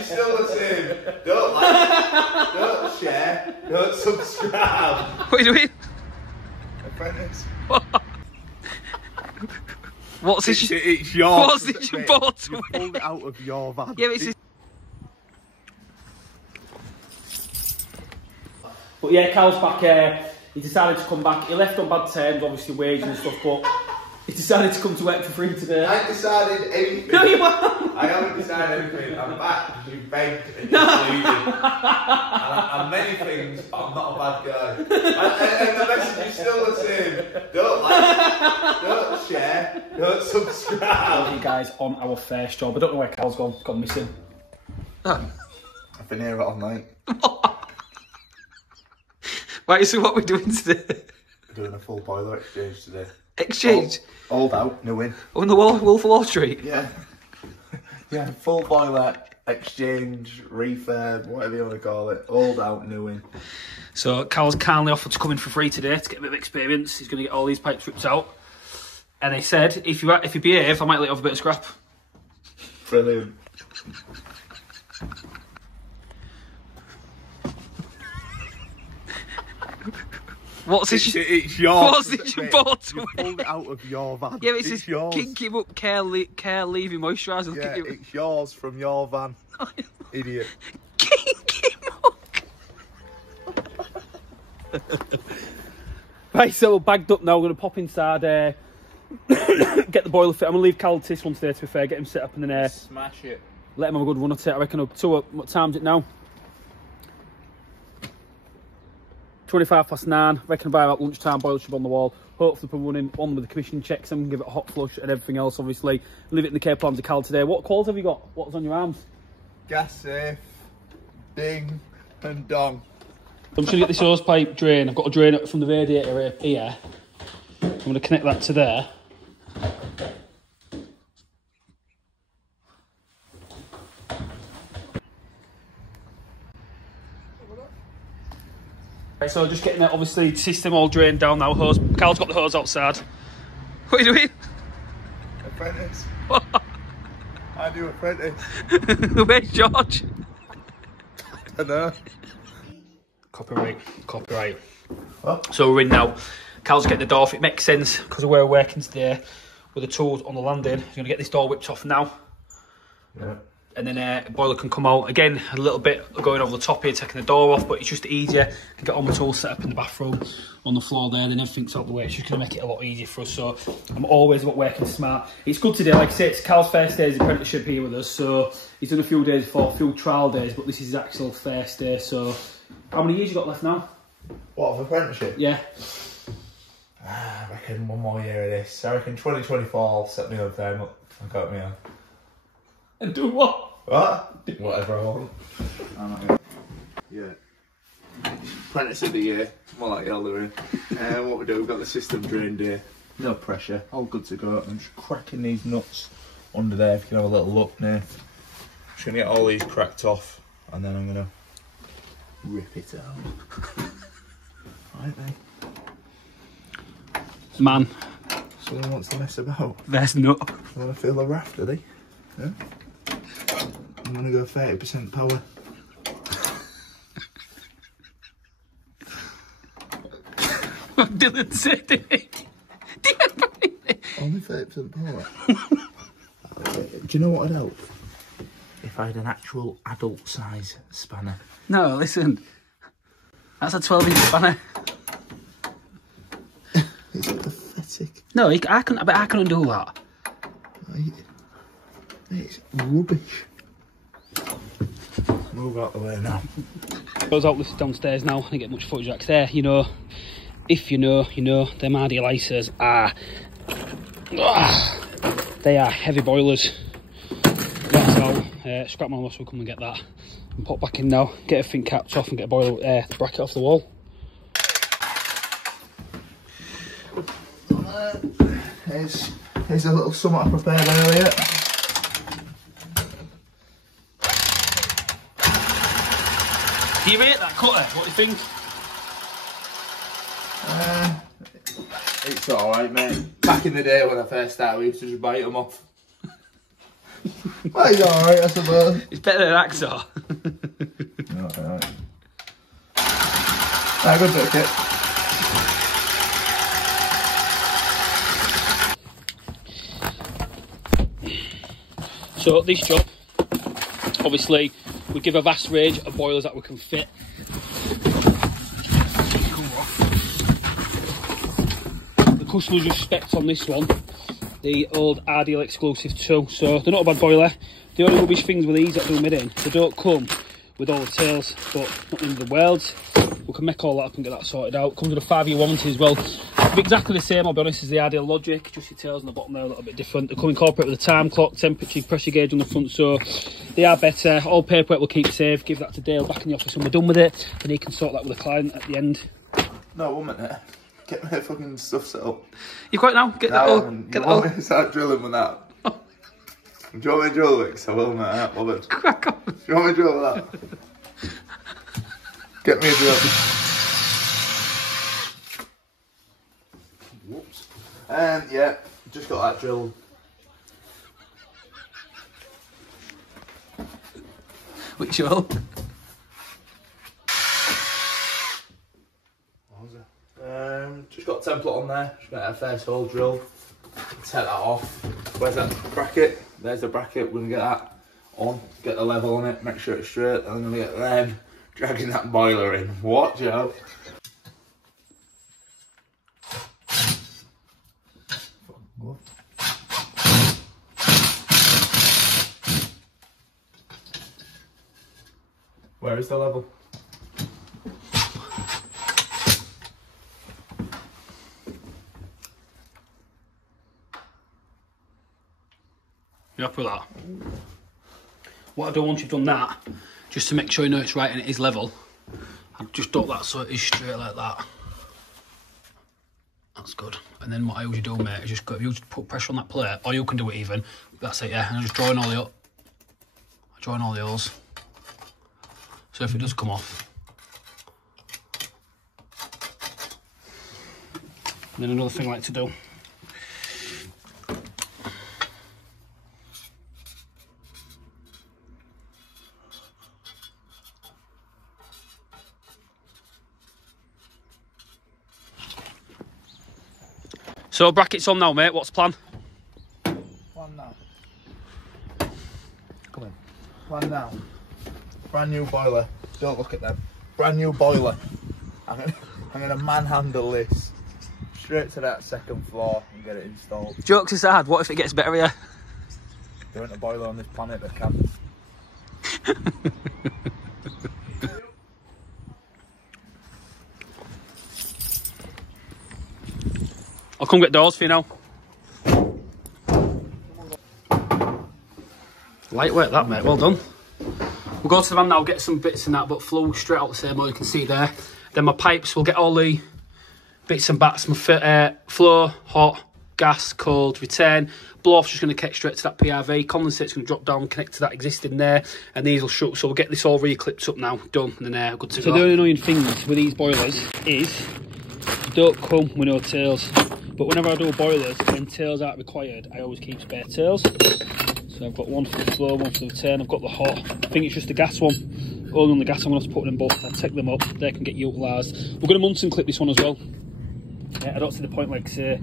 you're still the same, don't like, don't share, don't subscribe. What are you doing? Apprentice. What's this? It's yours. What's this you bought? You pulled it out of your van. Yeah, but it's. But yeah, Cal's back. He decided to come back. He left on bad terms, obviously wages and stuff, but he decided to come to work for free today. I ain't decided anything. No, you haven't. I haven't decided anything. I'm back. You begged and you pleaded. And many things, but I'm not a bad guy. And the message is still the same. Don't like, don't share, don't subscribe. Hey guys, on our first job. I don't know where Cal's gone missing. I've been here all night. Right, so what are we doing today? We're doing a full boiler exchange today. Exchange? Old out, new in. On the Wolf of Wall Street? Yeah. Yeah, full boiler exchange, refurb, whatever you want to call it. Old out, new in. So Cal's kindly offered to come in for free today to get a bit of experience. He's going to get all these pipes ripped out. And he said, if you behave, I might let you have a bit of scrap. Brilliant. What's this? It's yours. What's this you bought? You pulled it out of your van. Yeah, but it's yours. Kink him up, care leaving moisturiser. Yeah, it's yours from your van. Idiot. Kink him up. Right, so we're bagged up now. We're going to pop inside, get the boiler fit. I'm going to leave Cal to this one today, to be fair, get him set up and then smash it. Let him have a good run at it. I reckon up to what time's it now? 9:25. I reckon by about lunchtime, boiler should be on the wall. Hopefully we're running on with the commission checks and give it a hot flush and everything else, obviously. Leave it in the care plans of Cal today. What calls have you got? What's on your arms? Gas safe, ding and dong. I'm just going to get this hose pipe drain. I've got a drain from the radiator here. I'm going to connect that to there. Right, so just getting that, obviously, system all drained down now. Hose. Cal's got the hose outside. What are you doing? Apprentice. I do apprentice. Where's George? I know. Copyright. What? So we're in now. Cal's getting the door off. It makes sense because we're working today with the tools on the landing. He's going to get this door whipped off now. Yeah. And then boiler can come out. Again, a little bit going over the top here, taking the door off, but it's just easier. I can get all my tools set up in the bathroom on the floor there, then everything's out the way. It's just going to make it a lot easier for us. So I'm always about working smart. It's good today, like I say, it's Cal's first day as apprenticeship here with us. So he's done a few days before, a few trial days, but this is his actual first day. So how many years you got left now? What, of apprenticeship? Yeah. I reckon one more year of this. I reckon 2024 I'll set me own time up and got me on. And do what? What? Whatever I want. Yeah. Apprentice of the year, more like the other way. What we do, we've got the system drained here. No pressure, all good to go. I'm just cracking these nuts under there, if you can have a little look now. Just going to get all these cracked off and then I'm going to rip it out. Right then. Man. Someone wants to mess about. There's nut. You want to feel the raft, do they? Yeah? I'm going to go 30% power. Dylan said it. Only 30% power. Do you know what would help? If I had an actual adult size spanner. No, listen. That's a 12-inch spanner. It's pathetic. No, I couldn't do that. It's rubbish. Move out the way now. Goes out downstairs now. I didn't get much footage back there. You know, if you know, you know. Them RD Elisers are... they are heavy boilers. That's all. Scrapman will come and get that. And pop back in now. Get everything capped off and get a boiler the bracket off the wall. Here's a little something I prepared earlier. Do you rate that cutter? What do you think? It's alright, mate. Back in the day when I first started, we used to just bite them off. Well, he's alright, I suppose. It's better than Axar. Alright. Right, good bit of kit. So this job, obviously, we give a vast range of boilers that we can fit. The customer just specced on this one, the old RDL exclusive 2, so they're not a bad boiler. The only rubbish things with these that do mid in, they don't come with all the tails, but not in the world. We can make all that up and get that sorted out. Comes with a 5-year warranty as well. It'll be exactly the same, I'll be honest, as the RDL Logic, just your tails on the bottom there a little bit different. They come incorporated with a time clock, temperature, pressure gauge on the front, so they are better. All paperwork will keep safe. Give that to Dale back in the office when we're done with it, and he can sort that with the client at the end. No, 1 minute. Get my fucking stuff set up. You quite now? Get that all. Get that all. Me to start drilling with that? Do you want me to drill with it? 'Cause I will, mate. I'm not bothered. Crack on. Do you want me to drill with that? Get me a drill. Whoops. Yeah, just got that drilled. Which drill? Just got a template on there. Just got a first hole drilled. Take that off. Where's that bracket? There's the bracket. We're gonna get that on, get the level on it, make sure it's straight, and I'm gonna get them dragging that boiler in. What, Joe? Where is the level? You happy with that? What I do once you've done that, just to make sure you know it's right and it is level, I just dot that so it is straight like that. That's good. And then what I usually do, mate, is just go, you just put pressure on that plate, or you can do it even. That's it, yeah. And I'm just drawing all the holes. So if it does come off. And then another thing I like to do. So brackets on now, mate. What's the plan? Plan now. Come in. Plan now. Brand new boiler. Don't look at them. Brand new boiler. I'm gonna manhandle this straight to that 2nd floor and get it installed. Jokes aside, what if it gets better here? There ain't a boiler on this planet that can. I'll come get doors for you now. Lightweight that, mate, well done. We'll go to the van now, get some bits in that, but flow straight out the same hole you can see there. Then my pipes, we'll get all the bits and bats, my flow, hot, gas, cold, return. Blow off's just going to connect straight to that PRV. Condensate's going to drop down, connect to that existing there, and these will shut. So we'll get this all re-clipped up now, done, and then good to go. So the only annoying things with these boilers is they don't come with no tails. But whenever I do boilers, when tails aren't required, I always keep spare tails. So I've got one for the flow, one for the return. I've got the hot. I think it's just the gas one. Only on the gas I'm going to have to put them both. I'll take them up. They can get utilised. We're going to Munson clip this one as well. I don't see the point, like say,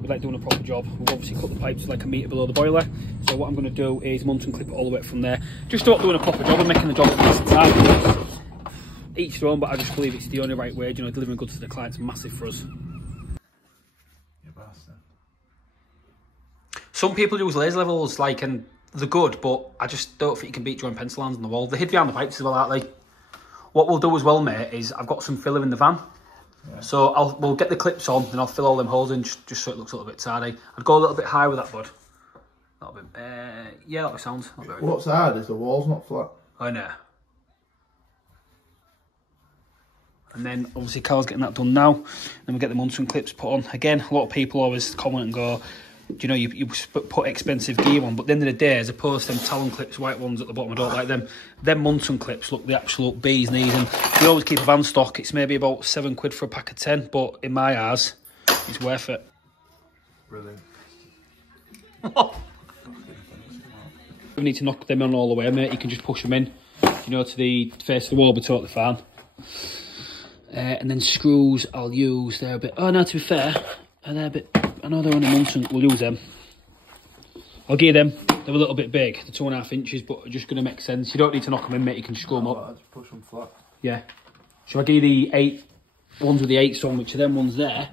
we'd like doing a proper job. We've obviously cut the pipes like a metre below the boiler. So what I'm going to do is Munson clip it all the way from there. Just start doing a proper job and making the job at the time. Each their own, but I just believe it's the only right way. You know, delivering goods to the client's massive for us. Some people use laser levels, like, and they're good, but I just don't think you can beat drawing pencil lines on the wall. They hid behind the pipes as well, aren't they? What we'll do as well, mate, is I've got some filler in the van. Yeah. So we'll get the clips on, and I'll fill all them holes in just so it looks a little bit tidy. I'd go a little bit higher with that, bud. A little bit, yeah, that sounds. What's hard is the wall's not flat. I know. And then obviously Carl's getting that done now. Then we'll get the Munson clips put on. Again, a lot of people always comment and go, do you know, you put expensive gear on, but at the end of the day, as opposed to them Talon clips, white ones at the bottom, I don't like them. Them Munson clips look the absolute bee's knees, and we always keep a van stock. It's maybe about £7 for a pack of 10, but in my eyes, it's worth it. Brilliant. You need to knock them on all the way, mate. You can just push them in, you know, to the face of the wall, but totally fine. And then screws I'll use, they're a bit, oh no, to be fair, they're a bit, I know they're only Munson, we'll use them. I'll gear them, they're a little bit big, they're 2.5 inches, but they're just going to make sense. You don't need to knock them in, mate, you can just screw them up. Just push them flat. Yeah. So I gear the 8 ones with the 8s on, which are them ones there.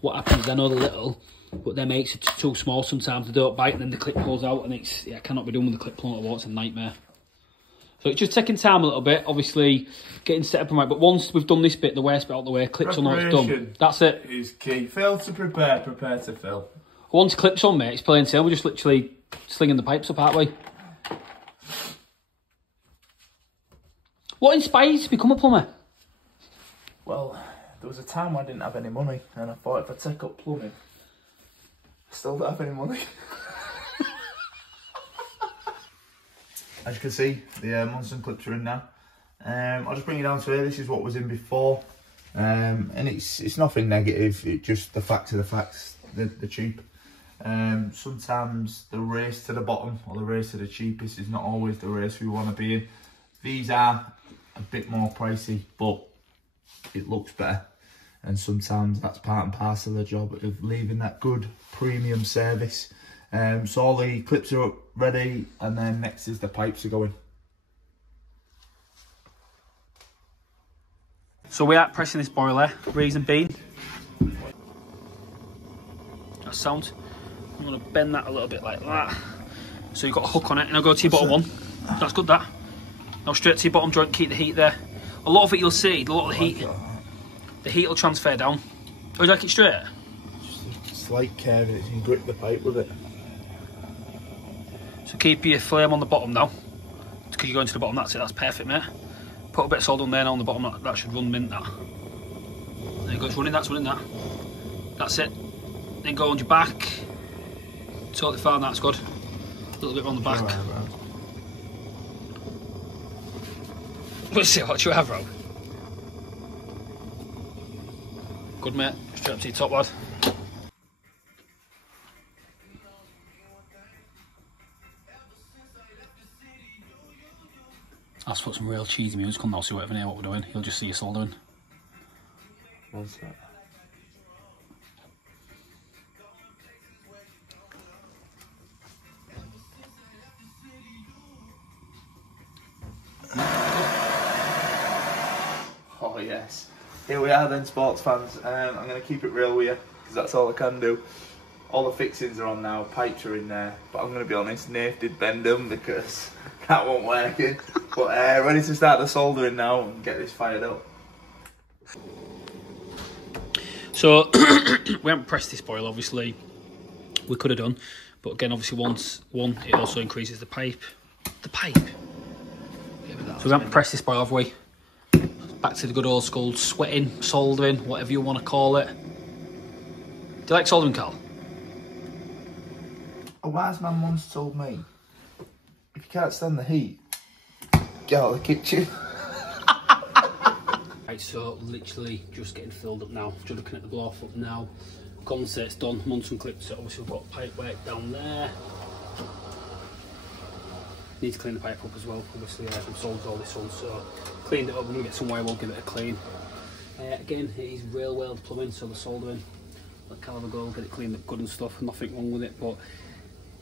What happens is I know they're little, but them 8s are too small sometimes, they don't bite, and then the clip pulls out, and it's, yeah, cannot be done with the clip pulling at all, it's a nightmare. So it's just taking time a little bit, obviously getting set up and right, but once we've done this bit, the waste bit out the way, clips on, it's done. That's it. Is key. Fail to prepare, prepare to fill. Once clips on, mate, it's plain sale. We're just literally slinging the pipes up, aren't we? What inspired you to become a plumber? Well, there was a time when I didn't have any money, and I thought if I take up plumbing, I still don't have any money. As you can see, the Munson clips are in now. I'll just bring you down to here. This is what was in before, and it's nothing negative. It's just the fact of the facts. They're cheap. Sometimes the race to the bottom or the race to the cheapest is not always the race we want to be in. These are a bit more pricey, but it looks better, and sometimes that's part and parcel of the job of leaving that good premium service. So all the clips are up ready, and then next is the pipes are going. So we are pressing this boiler, reason being, that sound. I'm going to bend that a little bit like that. So you've got a hook on it, and I'll go to your bottom one. That's good, that. Now straight to your bottom joint, keep the heat there. A lot of it you'll see, a lot of the heat will transfer down. Oh, would you like it straight? Just slight curve, and you can grip the pipe with it. So keep your flame on the bottom now, because you're going to the bottom. That's it, that's perfect, mate. Put a bit of solder on there now on the bottom, that should run mint, that. There you go, it's running, that's running, that. That's it. Then go on your back. Totally fine, that's good. A little bit on the back. Let's see what you have, Rob. Good, mate. Straight up to your top, lad. I'll put some real cheesy music on now, so you won't even hear what we're doing. You'll just see us soldering. What's that? Oh yes. Here we are then, sports fans. I'm going to keep it real with you, because that's all I can do. All the fixings are on now, pipes are in there, but I'm going to be honest, Nath did bend them because that wasn't working. But ready to start the soldering now and get this fired up. So, we haven't pressed this boil, obviously. We could have done, but again, obviously, it also increases the pipe. The pipe? Yeah, so we haven't pressed this boil, have we? Back to the good old school, sweating, soldering, whatever you want to call it. Do you like soldering, Carl? A wise man once told me, if you can't stand the heat, get out of the kitchen. Right, so literally just getting filled up now. Just looking at the blow off up now. Condensate's done, Munson clips, so obviously we've got pipe work down there. Need to clean the pipe up as well, obviously we've soldered all this on, so cleaned it up, I'm going to get some wire, we'll give it a clean. Again, it is rail weld plumbing, so the soldering, let calibre go, get it cleaned up good and stuff, nothing wrong with it, but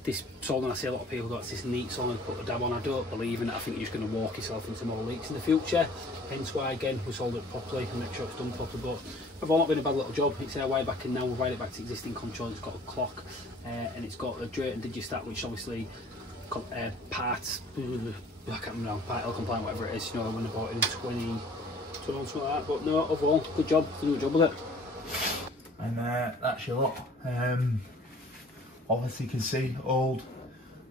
this soldering, I see a lot of people got this neat solder, put a dab on. I don't believe in it. I think you're just going to walk yourself into more leaks in the future. Hence why, again, we solder it properly and make sure it's done properly. But overall, not been a bad little job. It's our wire back in now. We'll ride it back to existing control. It's got a clock and it's got a Drayton and Digistat, which obviously parts, I can't remember now, part L compliant, whatever it is. You know, when I bought it in 2021, something like that. But no, overall, good job. Did a good job with it. And that's your lot. Obviously you can see old,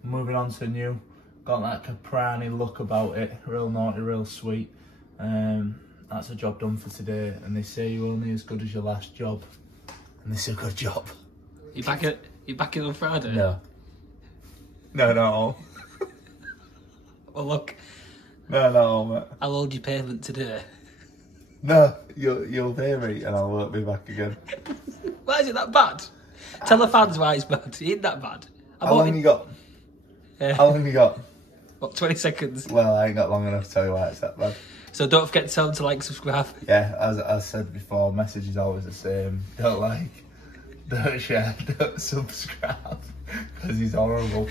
moving on to new, got that Caprani look about it, real naughty, real sweet. That's a job done for today, and they say you're only as good as your last job, and this is a good job. You back it on Friday? No. No, not all. Well look. No, not all, mate. I'll hold your payment today. No, you'll pay me and I won't be back again. Why is it that bad? Tell the fans why it's bad. It ain't that bad. How long you got? How long you got? What, 20 seconds? Well, I ain't got long enough to tell you why it's that bad. So don't forget to tell them to like, subscribe. Yeah, as I said before, message is always the same. Don't like, don't share, don't subscribe, because he's horrible.